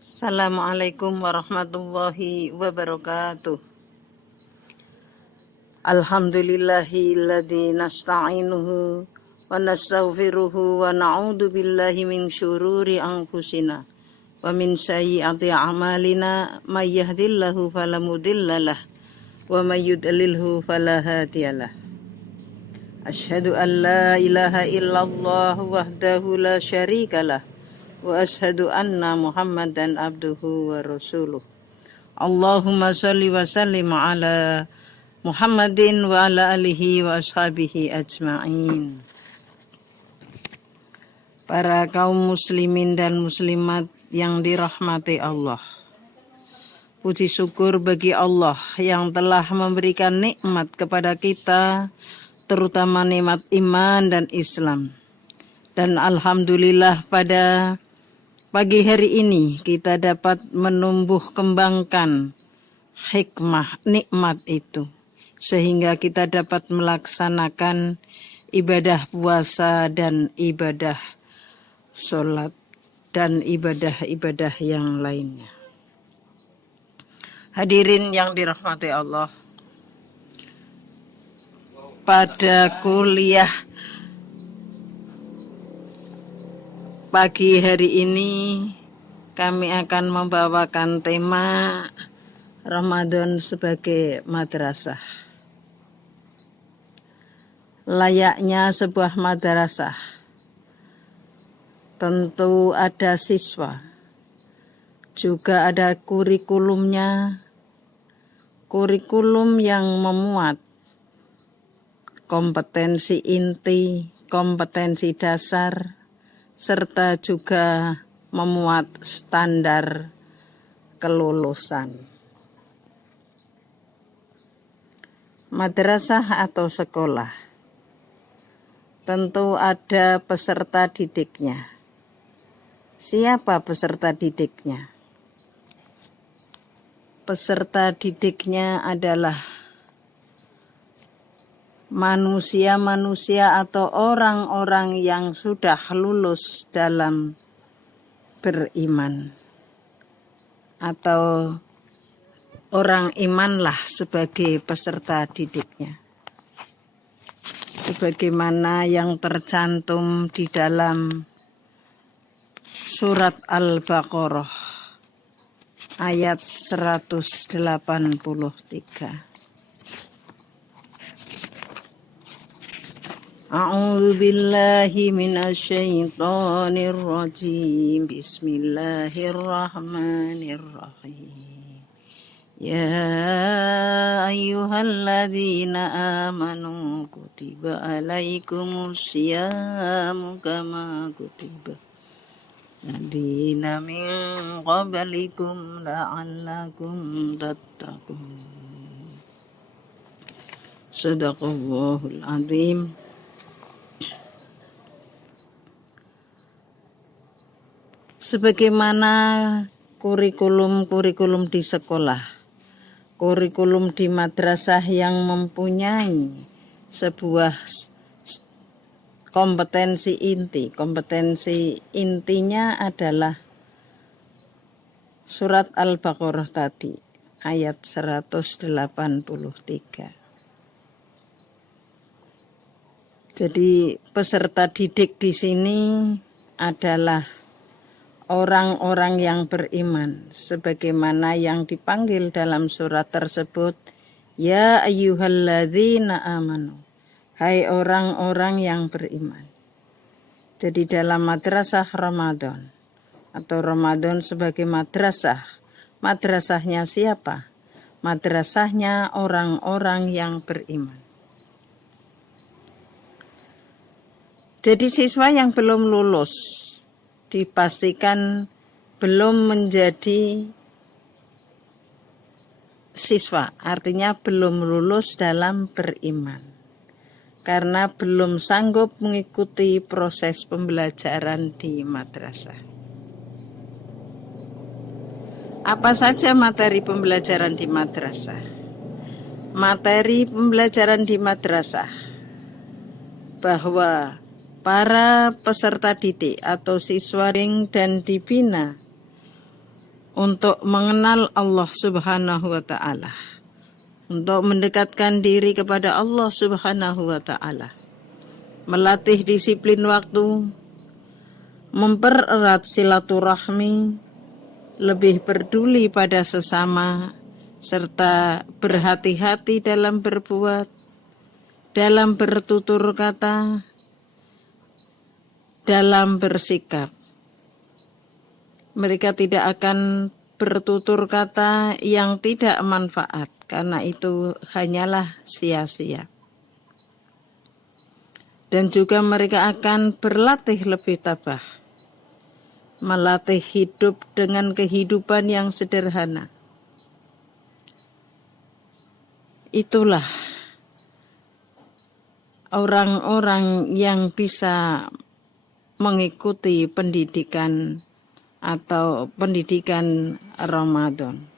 Assalamualaikum warahmatullahi wabarakatuh. Alhamdulillahilladzi nasta'inuhu wa nastaghfiruhu wa na'udzu billahi min syururi anfusina wa min sayyiati a'malina may yahdihillahu fala mudhillalah wa may yudlilhu fala hadiyalah. Asyhadu an la ilaha illallah wahdahu la syarikalah wa asyhadu anna Muhammadan abduhu wa rasuluh. Allahumma shalli wa sallim ala Muhammadin wa ala alihi wa ashabihi ajma'in. Para kaum muslimin dan muslimat yang dirahmati Allah, puji syukur bagi Allah yang telah memberikan nikmat kepada kita, terutama nikmat iman dan Islam. Dan alhamdulillah pada pagi hari ini kita dapat menumbuh kembangkan hikmah nikmat itu, sehingga kita dapat melaksanakan ibadah puasa dan ibadah sholat dan ibadah-ibadah yang lainnya. Hadirin yang dirahmati Allah, pada kuliah pagi hari ini kami akan membawakan tema Ramadan sebagai madrasah. Layaknya sebuah madrasah, tentu ada siswa, juga ada kurikulumnya, kurikulum yang memuat kompetensi inti, kompetensi dasar, serta juga memuat standar kelulusan. Madrasah atau sekolah tentu ada peserta didiknya. Siapa peserta didiknya? Peserta didiknya adalah manusia-manusia atau orang-orang yang sudah lulus dalam beriman, atau orang imanlah sebagai peserta didiknya, sebagaimana yang tercantum di dalam surat Al-Baqarah ayat 183. A'udzu billahi minasyaitonir rajim. Bismillahirrahmanirrahim. Ya ayyuhalladzina amanu kutiba alaikumus syiyamu kama kutiba alladzina min qablikum la'allakum tattaqun. Shadaqallahul azim. Sebagaimana kurikulum di sekolah, kurikulum di madrasah yang mempunyai sebuah kompetensi inti. Kompetensi intinya adalah surat Al-Baqarah tadi, ayat 183. Jadi peserta didik di sini adalah orang-orang yang beriman, sebagaimana yang dipanggil dalam surat tersebut, ya ayyuhalladzina amanu, hai orang-orang yang beriman. Jadi dalam madrasah Ramadan, atau Ramadan sebagai madrasah, madrasahnya siapa? Madrasahnya orang-orang yang beriman. Jadi siswa yang belum lulus dipastikan belum menjadi siswa, artinya belum lulus dalam beriman, karena belum sanggup mengikuti proses pembelajaran di madrasah. Apa saja materi pembelajaran di madrasah? Materi pembelajaran di madrasah bahwa para peserta didik atau siswa dan dibina untuk mengenal Allah Subhanahu wa ta'ala, untuk mendekatkan diri kepada Allah Subhanahu wa ta'ala, melatih disiplin waktu, mempererat silaturahmi, lebih peduli pada sesama, serta berhati-hati dalam berbuat, dalam bertutur kata, dalam bersikap. Mereka tidak akan bertutur kata yang tidak manfaat, karena itu hanyalah sia-sia. Dan juga mereka akan berlatih lebih tabah, melatih hidup dengan kehidupan yang sederhana. Itulah orang-orang yang bisa mengikuti pendidikan atau pendidikan Ramadan.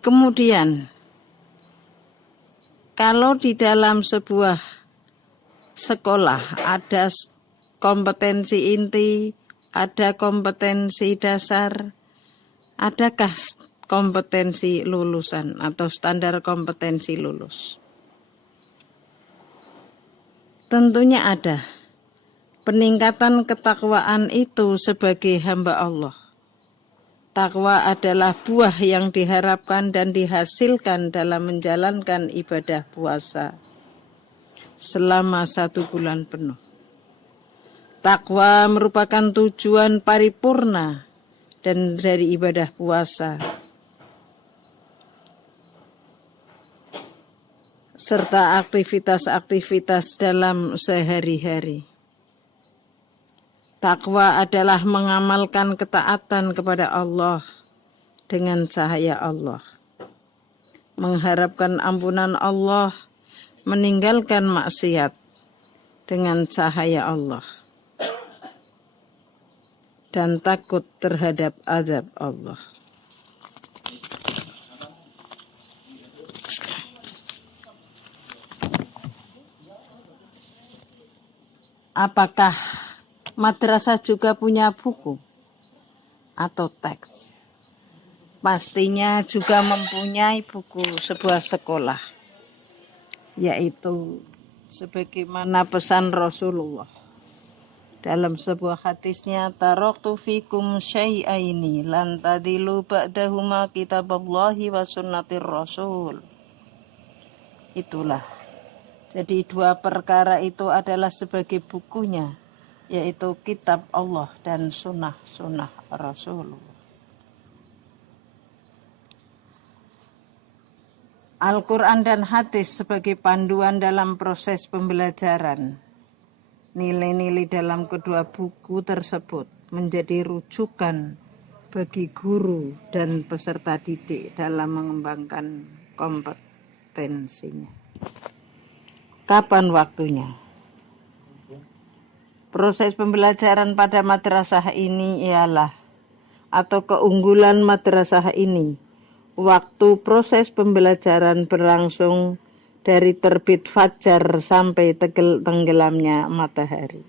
Kemudian, kalau di dalam sebuah sekolah ada kompetensi inti, ada kompetensi dasar, adakah kompetensi lulusan atau standar kompetensi lulus? Tentunya ada. Peningkatan ketakwaan itu sebagai hamba Allah. Takwa adalah buah yang diharapkan dan dihasilkan dalam menjalankan ibadah puasa selama 1 bulan penuh. Takwa merupakan tujuan paripurna dan dari ibadah puasa, serta aktivitas-aktivitas dalam sehari-hari. Takwa adalah mengamalkan ketaatan kepada Allah dengan cahaya Allah, mengharapkan ampunan Allah, meninggalkan maksiat dengan cahaya Allah, dan takut terhadap azab Allah. Apakah madrasah juga punya buku atau teks? Pastinya juga mempunyai buku sebuah sekolah, yaitu sebagaimana pesan Rasulullah dalam sebuah hadisnya, taraktu fikum syai'aini lan tadilu ba'dahuma kitaballahi wa sunnatir rasul. Itulah, jadi 2 perkara itu adalah sebagai bukunya, yaitu kitab Allah dan sunnah Rasulullah. Al-Quran dan hadis sebagai panduan dalam proses pembelajaran. Nilai-nilai dalam kedua buku tersebut menjadi rujukan bagi guru dan peserta didik dalam mengembangkan kompetensinya. Kapan waktunya? Proses pembelajaran pada madrasah ini ialah, atau keunggulan madrasah ini, waktu proses pembelajaran berlangsung dari terbit fajar sampai tenggelamnya matahari.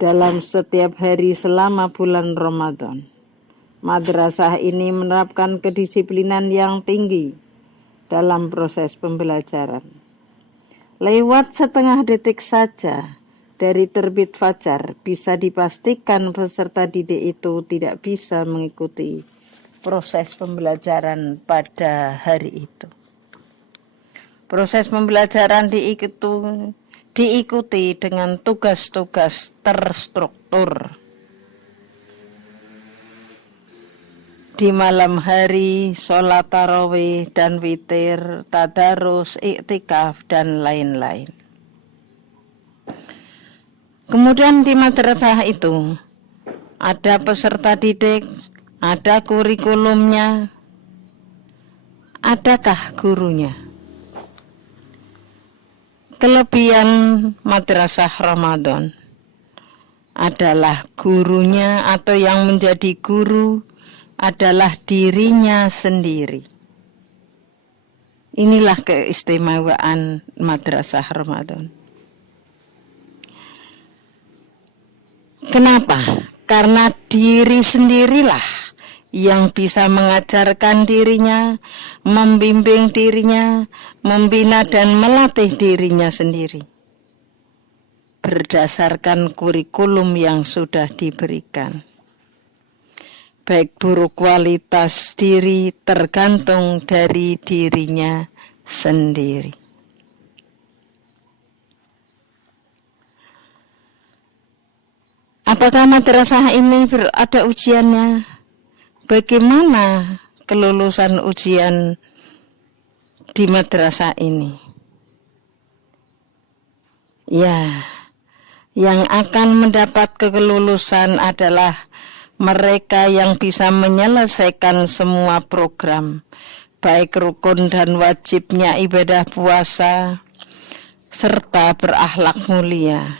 Dalam setiap hari selama bulan Ramadan, madrasah ini menerapkan kedisiplinan yang tinggi dalam proses pembelajaran. Lewat setengah detik saja dari terbit fajar bisa dipastikan peserta didik itu tidak bisa mengikuti proses pembelajaran pada hari itu. Proses pembelajaran diikuti dengan tugas-tugas terstruktur. Di malam hari, sholat tarawih dan witir, tadarus, iktikaf, dan lain-lain. Kemudian di madrasah itu ada peserta didik, ada kurikulumnya, adakah gurunya? Kelebihan madrasah Ramadan adalah gurunya atau yang menjadi guru adalah dirinya sendiri. Inilah keistimewaan madrasah Ramadan. Kenapa? Karena diri sendirilah yang bisa mengajarkan dirinya, membimbing dirinya, membina dan melatih dirinya sendiri berdasarkan kurikulum yang sudah diberikan. Baik buruk kualitas diri tergantung dari dirinya sendiri. Apakah madrasah ini ada ujiannya? Bagaimana kelulusan ujian di madrasah ini? Ya, yang akan mendapat kelulusan adalah mereka yang bisa menyelesaikan semua program, baik rukun dan wajibnya ibadah puasa, serta berakhlak mulia.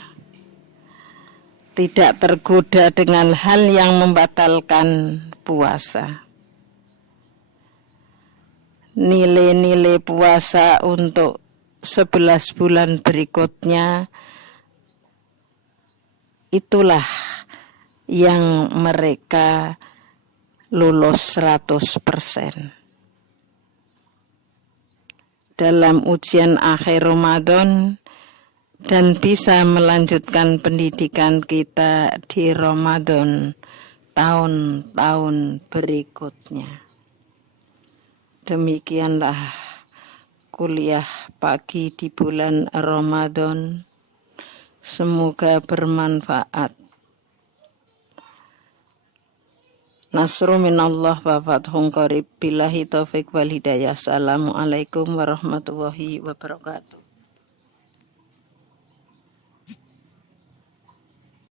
Tidak tergoda dengan hal yang membatalkan puasa. Nilai-nilai puasa untuk 11 bulan berikutnya, itulah yang mereka lulus 100%. Dalam ujian akhir Ramadan dan bisa melanjutkan pendidikan kita di Ramadan tahun-tahun berikutnya. Demikianlah kuliah pagi di bulan Ramadan. Semoga bermanfaat. Nasru minallah wa fathun qarib. Billahi taufiq wal hidayah. Assalamualaikum warahmatullahi wabarakatuh.